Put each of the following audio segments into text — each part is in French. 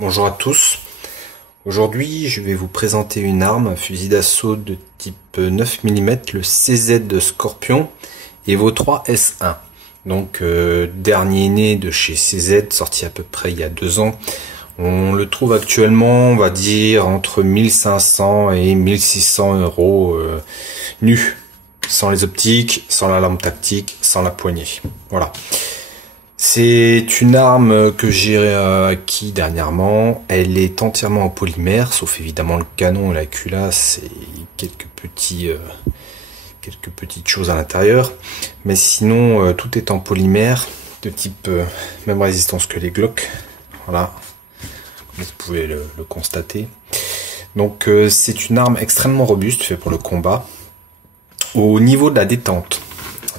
Bonjour à tous. Aujourd'hui, je vais vous présenter une arme, un fusil d'assaut de type 9 mm, le CZ de Scorpion Evo 3 S1. Donc, dernier né de chez CZ, sorti à peu près il y a 2 ans. On le trouve actuellement, on va dire, entre 1500 et 1600 euros nu. Sans les optiques, sans la lampe tactique, sans la poignée. Voilà. C'est une arme que j'ai acquis dernièrement. Elle est entièrement en polymère, sauf évidemment le canon et la culasse et quelques petites choses à l'intérieur. Mais sinon, tout est en polymère, de type même résistance que les Glock. Voilà, comme vous pouvez le constater. Donc c'est une arme extrêmement robuste, faite pour le combat. Au niveau de la détente.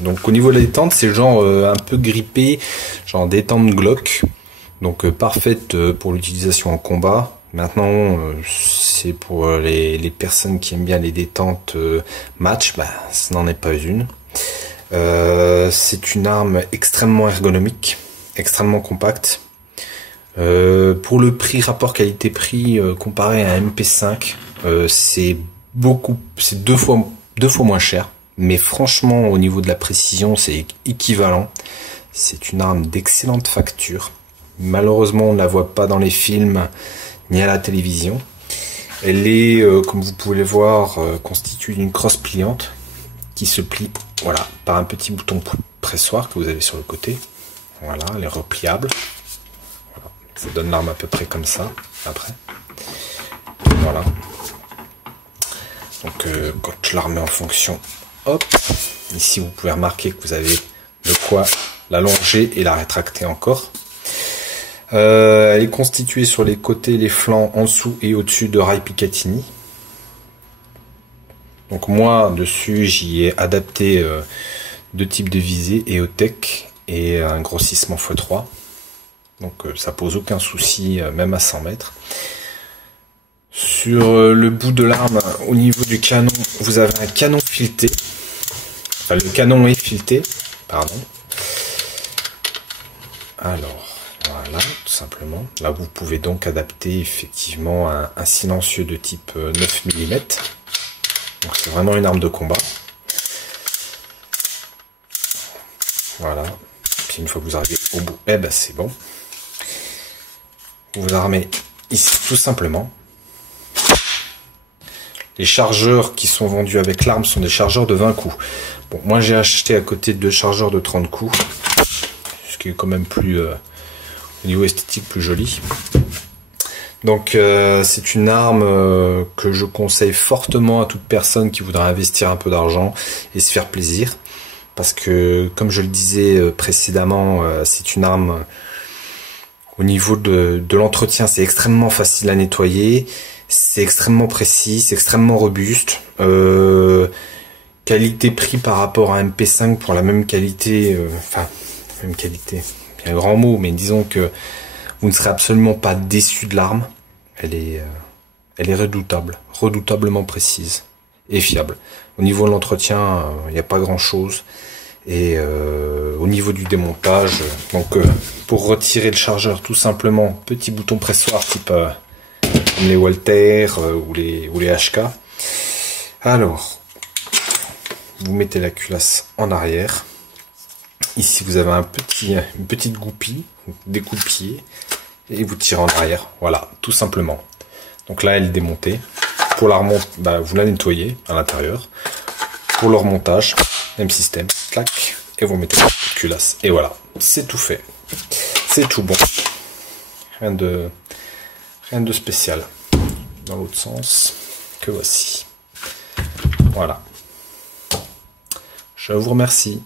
Donc au niveau de la détente, c'est genre un peu grippé, genre détente Glock. Donc parfaite pour l'utilisation en combat. Maintenant, c'est pour les personnes qui aiment bien les détentes match, bah, ce n'en est pas une. C'est une arme extrêmement ergonomique, extrêmement compacte. Pour le prix, rapport qualité-prix comparé à un MP5, c'est deux fois moins cher. Mais franchement, au niveau de la précision, c'est équivalent. C'est une arme d'excellente facture. Malheureusement, on ne la voit pas dans les films ni à la télévision. Elle est, comme vous pouvez le voir, constituée d'une crosse pliante qui se plie, voilà, par un petit bouton pressoir que vous avez sur le côté. Voilà, elle est repliable. Voilà. Ça donne l'arme à peu près comme ça, après. Voilà. Donc, quand je la remets en fonction, hop, ici vous pouvez remarquer que vous avez de quoi l'allonger et la rétracter encore. Elle est constituée sur les côtés, les flancs, en dessous et au-dessus de rails Picatinny. Donc moi, dessus, j'y ai adapté deux types de visée, EOTech et un grossissement x3. Donc ça pose aucun souci, même à 100 mètres. Sur le bout de l'arme, au niveau du canon, vous avez un canon fileté. Enfin, le canon est fileté, pardon. Alors, voilà, tout simplement. Là, vous pouvez donc adapter effectivement un silencieux de type 9 mm. Donc, c'est vraiment une arme de combat. Voilà. Puis une fois que vous arrivez au bout, eh ben c'est bon. Vous vous armez ici, tout simplement. Les chargeurs qui sont vendus avec l'arme sont des chargeurs de 20 coups. Bon, moi j'ai acheté à côté 2 chargeurs de 30 coups, ce qui est quand même plus, au niveau esthétique, plus joli. Donc c'est une arme que je conseille fortement à toute personne qui voudra investir un peu d'argent et se faire plaisir. Parce que, comme je le disais précédemment, c'est une arme, au niveau de l'entretien, c'est extrêmement facile à nettoyer. C'est extrêmement précis, c'est extrêmement robuste. Qualité-prix par rapport à un MP5 pour la même qualité, même qualité, c'est un grand mot, mais disons que vous ne serez absolument pas déçu de l'arme. Elle est redoutable, redoutablement précise et fiable. Au niveau de l'entretien, il n'y a pas grand-chose. Et au niveau du démontage, donc pour retirer le chargeur, tout simplement, petit bouton pressoir type comme les Walter ou les HK. Alors, vous mettez la culasse en arrière. Ici, vous avez une petite goupille, dégoupillée, et vous tirez en arrière. Voilà, tout simplement. Donc là, elle est démontée. Pour la remonter, vous la nettoyez à l'intérieur. Pour le remontage, même système, clac, et vous mettez la culasse. Et voilà, c'est tout fait. C'est tout bon. Rien de spécial. Dans l'autre sens, que voici. Voilà. Je vous remercie.